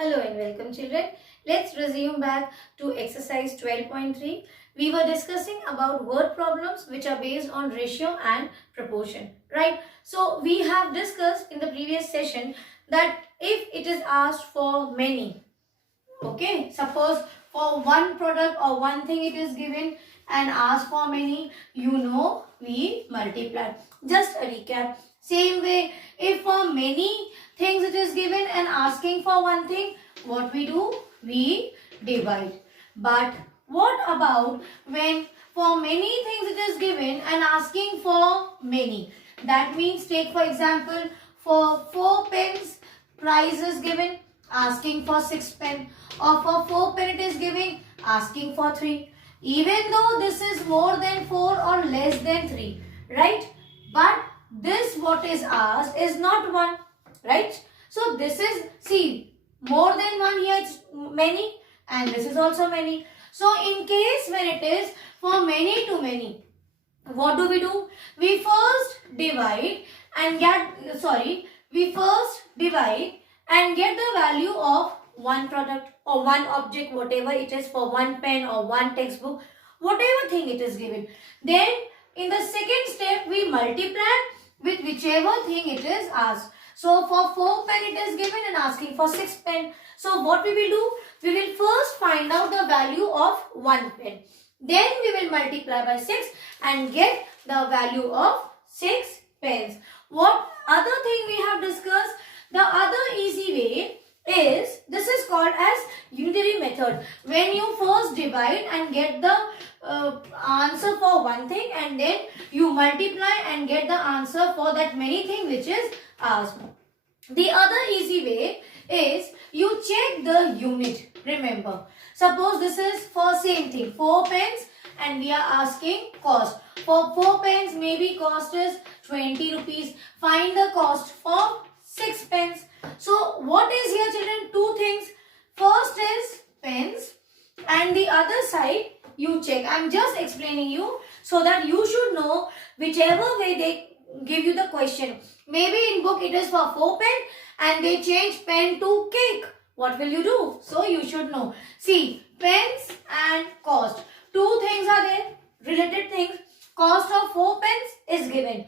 Hello and welcome children. Let's resume back to exercise 12.3. We were discussing about word problems which are based on ratio and proportion, right? So we have discussed in the previous session that if it is asked for many, okay, suppose for one product or one thing it is given and asked for many, we multiply. Just a recap. Same way, if for many things it is given and asking for one thing, what we do? We divide. But what about when for many things it is given and asking for many? That means, take for example, for 4 pens price is given, asking for 6 pen, or for 4 pen it is giving, asking for 3. Even though this is more than 4 or less than 3, right? But this what is asked is not 1, right? So this is, see, more than 1 here it's many and this is also many. So in case when it is for many to many, what do? We first divide and get the value of one product or one object, whatever it is, for one pen or one textbook, whatever thing it is given. Then in the second step we multiply with whichever thing it is asked. So for 4 pen it is given and asking for 6 pen. So what we will do? We will first find out the value of 1 pen. Then we will multiply by 6 and get the value of 6 pens. What other thing we have discussed? The other easy way is, this is called as unitary method. When you first divide and get the answer for one thing and then you multiply and get the answer for that many thing which is asked. The other easy way is you check the unit. Remember, suppose this is for same thing, 4 pens and we are asking cost. For 4 pens maybe cost is 20 rupees. Find the cost for 6 pens. So what is here children? Two things. First is pens and the other side you check. I am just explaining you so that you should know whichever way they give you the question. Maybe in book it is for 4 pen and they change pen to cake. What will you do? So you should know. See, pens and cost. Two things are there, related things. Cost of 4 pens is given.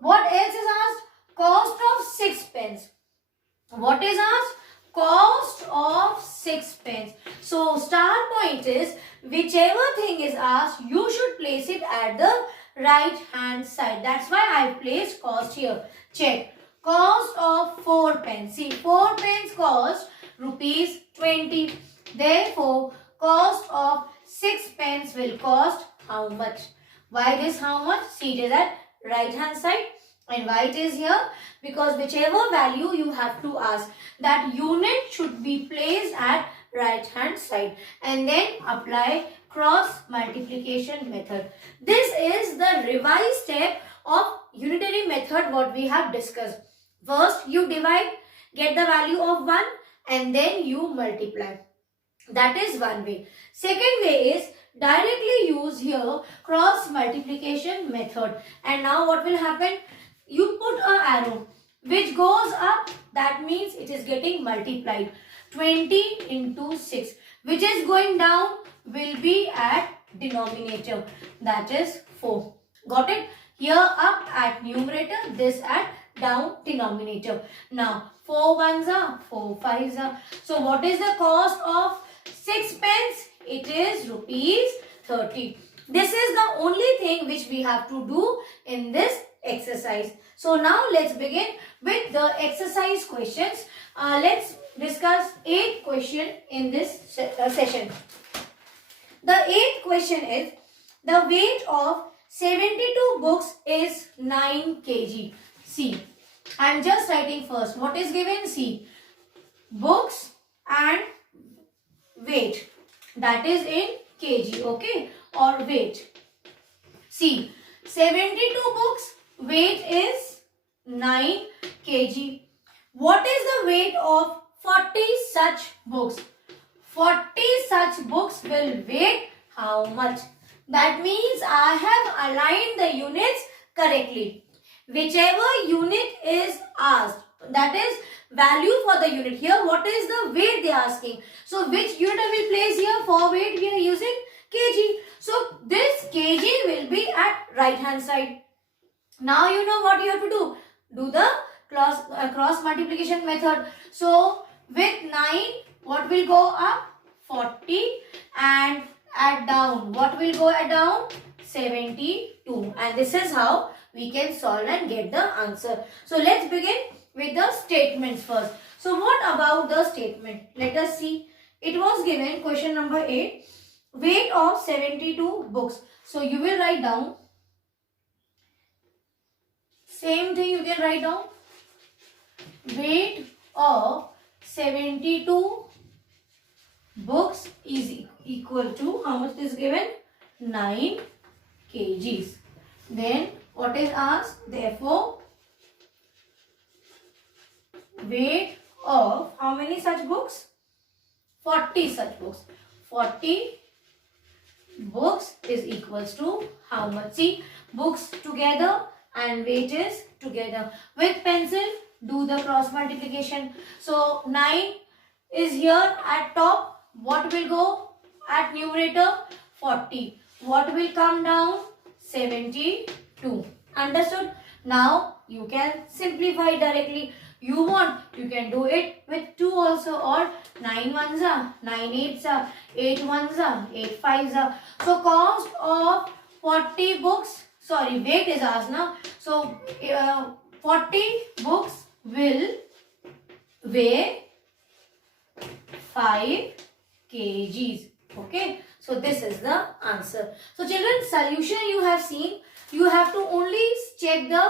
What else is asked? Cost of 6 pens. What is asked? Cost of 6 pens. So star point is, whichever thing is asked, you should place it at the right hand side. That's why I have placed cost here. Check. Cost of 4 pens. See, 4 pens cost rupees 20. Therefore, cost of 6 pens will cost how much? Why it is how much? See, it is at right hand side. And why it is here? Because whichever value you have to ask, that unit should be placed at right hand side. And then apply cross multiplication method. This is the revised step of unitary method what we have discussed. First you divide, get the value of 1 and then you multiply. That is one way. Second way is directly use here cross multiplication method. And now what will happen? You put an arrow which goes up, that means it is getting multiplied. 20 into 6. Which is going down will be at denominator, that is 4. Got it? Here up at numerator, this at down denominator. Now 4 ones are 4 fives are. So what is the cost of 6 pence? It is rupees 30. This is the only thing which we have to do in this exercise. So now let's begin with the exercise questions. Let's discuss 8 questions in this session. The 8th question is, the weight of 72 books is 9 kg. See, I am just writing first. What is given? See, books and weight. That is in kg, okay, or weight. See, 72 books, weight is 9 kg. What is the weight of 40 such books? 40 such books will weigh how much? That means I have aligned the units correctly. Whichever unit is asked, that is value for the unit. Here what is the weight they are asking? So which unit I will place here? For weight we are using kg. So this kg will be at right hand side. Now you know what you have to do. Do the cross multiplication method. So with 9 what will go up? 40, and add down. What will go add down? 72. And this is how we can solve and get the answer. So let's begin with the statements first. So what about the statement? Let us see. It was given question number 8. Weight of 72 books. So you will write down. Same thing you can write down. Weight of 72 books is equal to, how much is given? 9 kgs. Then what is asked? Therefore, weight of how many such books? 40 such books. 40 books is equals to how much? See, books together and weight is together. With pencil, do the cross multiplication. So 9 is here at top. What will go at numerator? 40. What will come down? 72. Understood? Now you can simplify directly. You want, you can do it with 2 also, or 9 ones are, 9 eights are, 8 ones are, 8 fives are. So cost of 40 books, sorry, weight is asked now. So 40 books will weigh 5 kgs. Okay, so this is the answer. So children, solution you have seen. You have to only check the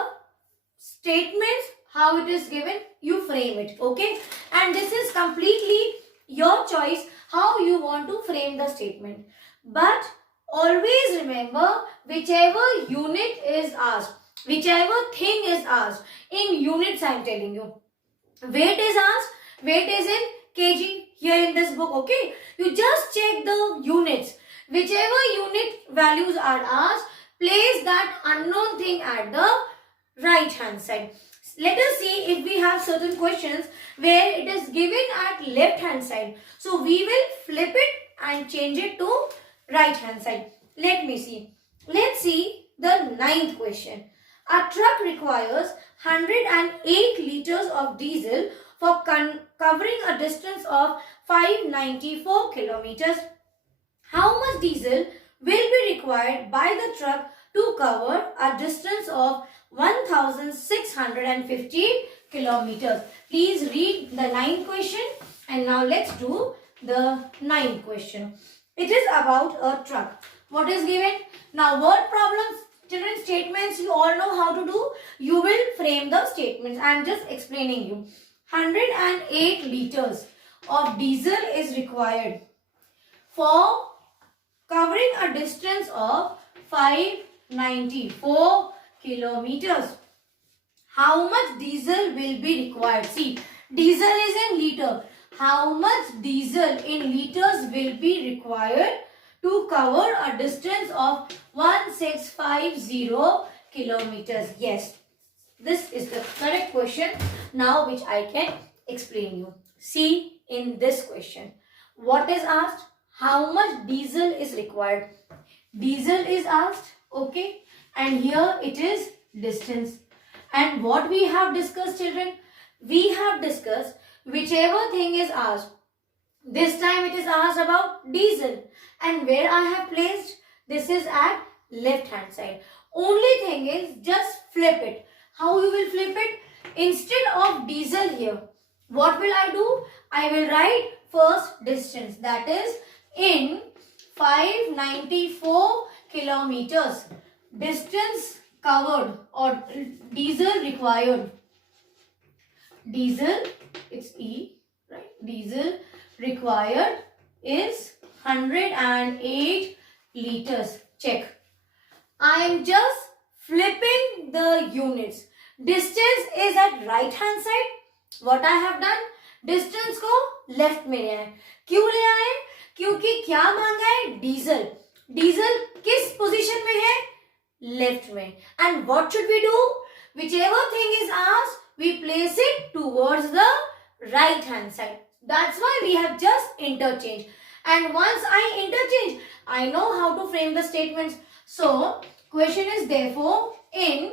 statements, how it is given, you frame it. Okay, and this is completely your choice how you want to frame the statement. But always remember, whichever unit is asked, whichever thing is asked, in units I am telling you. Weight is asked, weight is in kg here in this book. Okay, you just check the units. Whichever unit values are asked, place that unknown thing at the right hand side. Let us see if we have certain questions where it is given at left hand side. So we will flip it and change it to right hand side. Let me see. Let's see the 9th question. A truck requires 108 liters of diesel for covering a distance of 594 kilometers. How much diesel will be required by the truck to cover a distance of 1650 kilometers? Please read the 9th question, and now let's do the 9th question. It is about a truck. What is given? Now word problems, children, statements you all know how to do. You will frame the statements. I am just explaining you. 108 liters of diesel is required for covering a distance of 594 kilometers. How much diesel will be required? See, diesel is in liter. How much diesel in liters will be required to cover a distance of 1650 kilometers? Yes, this is the correct question now which I can explain you. See in this question, what is asked? How much diesel is required? Diesel is asked, okay, and here it is distance. And what we have discussed, children? We have discussed whichever thing is asked. This time it is asked about diesel, and where I have placed, this is at left hand side. Only thing is just flip it. How you will flip it? Instead of diesel here, what will I do? I will write first distance, that is in 594 kilometers. Distance covered or diesel required. Diesel, it's E, right? Diesel required is 108 liters. Check. I am just flipping the units. Distance is at right hand side. What I have done? Distance को left में ले आए. क्यों ले आए? क्योंकि क्या मांगा है? डीजल. डीजल किस पोजीशन में है? Left में. And what should we do? Whichever thing is asked, we place it towards the right hand side. That's why we have just interchanged. And once I interchange, I know how to frame the statements. So, question is therefore, in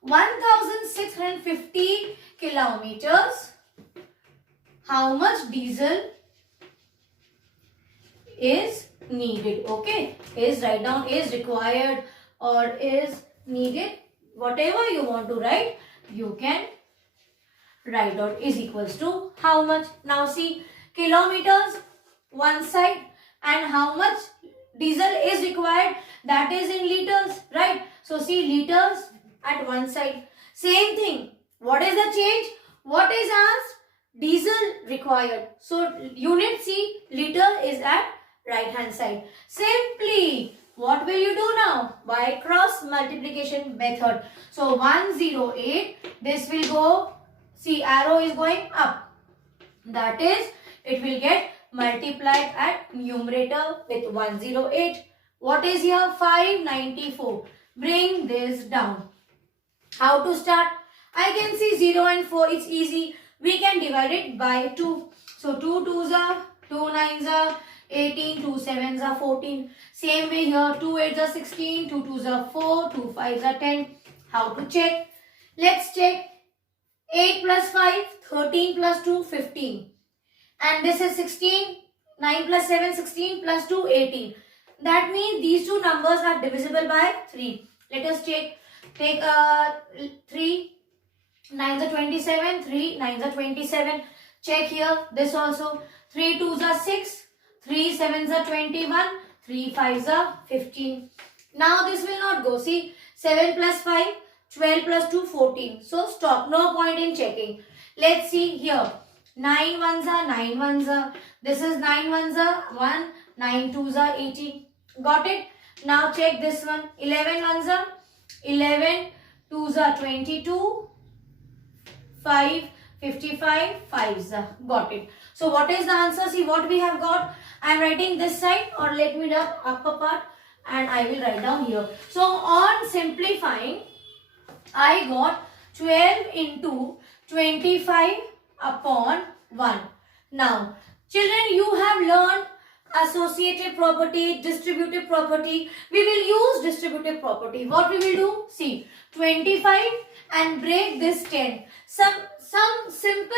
1650 kilometers, how much diesel is needed? Okay, is write down is required or is needed. Whatever you want to write, you can write out is equals to how much. Now see, kilometers one side and how much diesel is required, that is in liters, right? So see, liters at one side. Same thing. What is the change? What is asked? Diesel required. So unit C, liter, is at right hand side. Simply, what will you do now? By cross multiplication method. So 108, this will go, see, arrow is going up. That is, it will get multiplied at numerator with 108. What is here? 594. Bring this down. How to start? I can see 0 and 4. It's easy. We can divide it by 2. So 2 2s are 2 9s are 18, 2 7s are 14. Same way here, 2 8s are 16, 2 2s are 4, 2 5s are 10. How to check? Let's check. 8 plus 5, 13 plus 2, 15. And this is 16, 9 plus 7, 16 plus 2, 18. That means these two numbers are divisible by 3. Let us check. Take 3 9s are 27, 3 9s are 27. Check here, this also. 3 2s are 6, 3 7s are 21, 3 5s are 15. Now this will not go. See, 7 plus 5, 12 plus 2, 14. So stop. No point in checking. Let's see here. 9 1s are 9 1s are. This is 9 1s are 1, 9 2s are 18. Got it? Now check this one. 11 1s are 11, 2s are 22, 5, 55, 5s are. Got it. So what is the answer? See what we have got. I am writing this side, or let me do upper part and I will write down here. So on simplifying, I got 12 into 25 upon 1. Now, children, you have learned associative property, distributive property. We will use distributive property. What we will do? See, 25 and break this 10. Some simple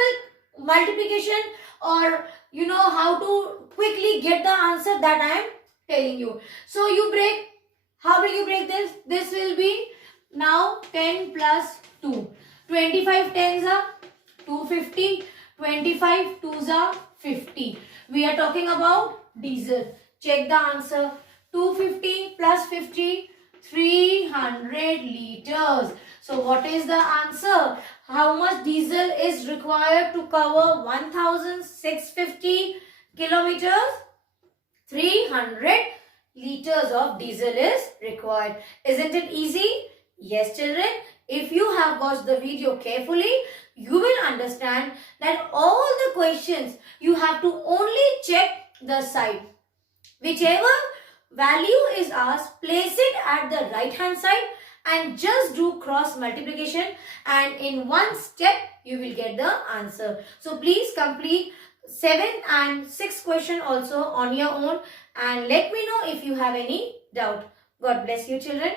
multiplication, or you know how to quickly get the answer, that I am telling you. So you break. How will you break this? This will be now 10 plus 2. 25 tens are 250. 25 twos are 50. We are talking about diesel. Check the answer. 250 plus 50, 300 liters. So what is the answer? How much diesel is required to cover 1650 kilometers? 300 liters of diesel is required. Isn't it easy? Yes, children. If you have watched the video carefully, you will understand that all the questions you have to only check the side. Whichever value is asked, place it at the right hand side and just do cross multiplication, and in one step you will get the answer. So please complete 7 and 6 question also on your own and let me know if you have any doubt. God bless you, children.